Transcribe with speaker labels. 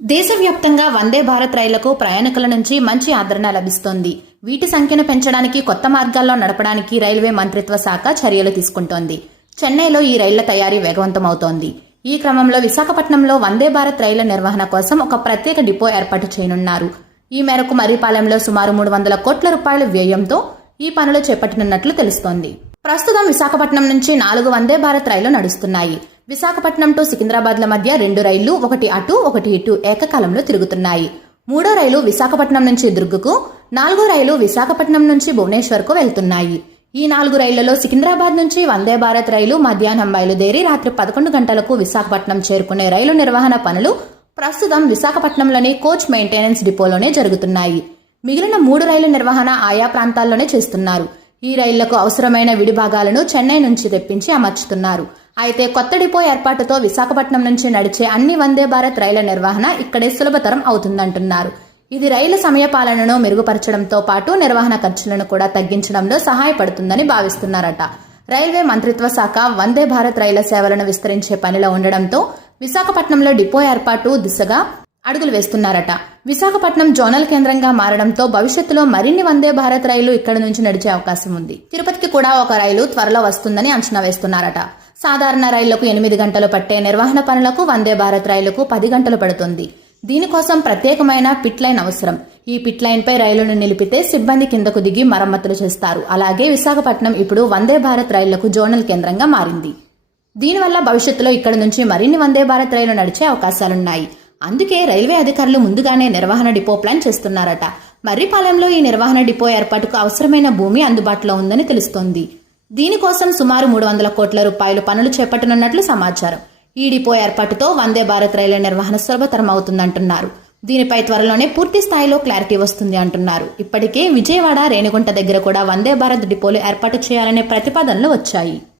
Speaker 1: దేశవ్యాప్తంగా వందే భారత్ రైళ్ళకు ప్రయాణికుల నుంచి మంచి ఆదరణ లభిస్తోంది. వీటి సంఖ్యను పెంచడానికి కొత్త మార్గాల్లో నడపడానికి రైల్వే మంత్రిత్వ శాఖ చర్యలు తీసుకుంటోంది. చెన్నైలో ఈ రైళ్ళ తయారీ వేగవంతమవుతోంది. ఈ క్రమంలో విశాఖపట్నంలో వందే భారత్ రైళ్ళ నిర్వహణ కోసం ఒక ప్రత్యేక డిపో ఏర్పాటు చేయనున్నారు. ఈ మేరకు మర్రిపాలెంలో సుమారు మూడు వందల కోట్ల రూపాయల వ్యయంతో ఈ పనులు చేపట్టనున్నట్లు తెలుస్తోంది. ప్రస్తుతం విశాఖపట్నం నుంచి నాలుగు వందే భారత్ రైళ్ళు నడుస్తున్నాయి. విశాఖపట్నం టు సికింద్రాబాద్ల మధ్య రెండు రైళ్ళు ఒకటి అటు ఒకటి ఇటు ఏకకాలంలో తిరుగుతున్నాయి. మూడో రైలు విశాఖపట్నం నుంచి దుర్గకు నాలుగో రైలు విశాఖపట్నం నుంచి భువనేశ్వర్కు వెళ్తున్నాయి. ఈ నాలుగు రైళ్ళలో సికింద్రాబాద్ నుంచి వందే భారత్ రైలు మధ్యాహ్నం బయలుదేరి రాత్రి పదకొండు గంటలకు విశాఖపట్నం చేరుకునే రైలు నిర్వహణ పనులు ప్రస్తుతం విశాఖపట్నంలోని కోచ్ మెయింటెనెన్స్ డిపోలోనే జరుగుతున్నాయి. మిగిలిన మూడు రైలు నిర్వహణ ఆయా ప్రాంతాల్లోనే చేస్తున్నారు. ఈ రైళ్ళకు అవసరమైన విడి భాగాలను చెన్నై నుంచి తెప్పించి అమర్చుతున్నారు. అయితే కొత్త డిపో ఏర్పాటుతో విశాఖపట్నం నుంచి నడిచే అన్ని వందే భారత్ రైళ్ళ నిర్వహణ ఇక్కడే సులభతరం అవుతుందంటున్నారు. ఇది రైలు సమయపాలనను మెరుగుపరచడంతో పాటు నిర్వహణ ఖర్చులను కూడా తగ్గించడంలో సహాయపడుతుందని భావిస్తున్నారట. రైల్వే మంత్రిత్వ శాఖ వందే భారత్ రైళ్ళ సేవలను విస్తరించే పనిలో ఉండడంతో విశాఖపట్నంలో డిపో ఏర్పాటు దిశగా అడుగులు వేస్తున్నారట. విశాఖపట్నం జోనల్ కేంద్రంగా మారడంతో భవిష్యత్తులో మరిన్ని వందే భారత్ రైళ్ళు ఇక్కడ నుంచి నడిచే అవకాశం ఉంది. తిరుపతికి కూడా ఒక రైలు త్వరలో వస్తుందని అంచనా వేస్తున్నారట. సాధారణ రైళ్ళకు ఎనిమిది గంటలు పట్టే నిర్వహణ పనులకు వందే భారత్ రైలుకు పది గంటలు పడుతుంది. దీనికోసం ప్రత్యేకమైన పిట్ లైన్ అవసరం. ఈ పిట్ లైన్ పై రైలును నిలిపితే సిబ్బంది కిందకు దిగి మరమ్మతులు చేస్తారు. అలాగే విశాఖపట్నం ఇప్పుడు వందే భారత్ రైళ్ళకు జోనల్ కేంద్రంగా మారింది. దీనివల్ల భవిష్యత్తులో ఇక్కడ నుంచి మరిన్ని వందే భారత్ రైలు నడిచే అవకాశాలున్నాయి. అందుకే రైల్వే అధికారులు ముందుగానే నిర్వహణ డిపో ప్లాన్ చేస్తున్నారట. మర్రిపాలెంలో ఈ నిర్వహణ డిపో ఏర్పాటుకు అవసరమైన భూమి అందుబాటులో ఉందని తెలుస్తోంది. దీనికోసం సుమారు మూడు వందల కోట్ల రూపాయలు పనులు చేపట్టనున్నట్లు సమాచారం. ఈ డిపో ఏర్పాటుతో వందే భారత్ రైళ్ళ నిర్వహణ సులభతరం అవుతుందంటున్నారు దీనిపై త్వరలోనే పూర్తి స్థాయిలో క్లారిటీ వస్తుంది అంటున్నారు. ఇప్పటికే విజయవాడ రేణిగుంట దగ్గర కూడా వందే భారత్ డిపోలు ఏర్పాటు చేయాలనే ప్రతిపాదనలు వచ్చాయి.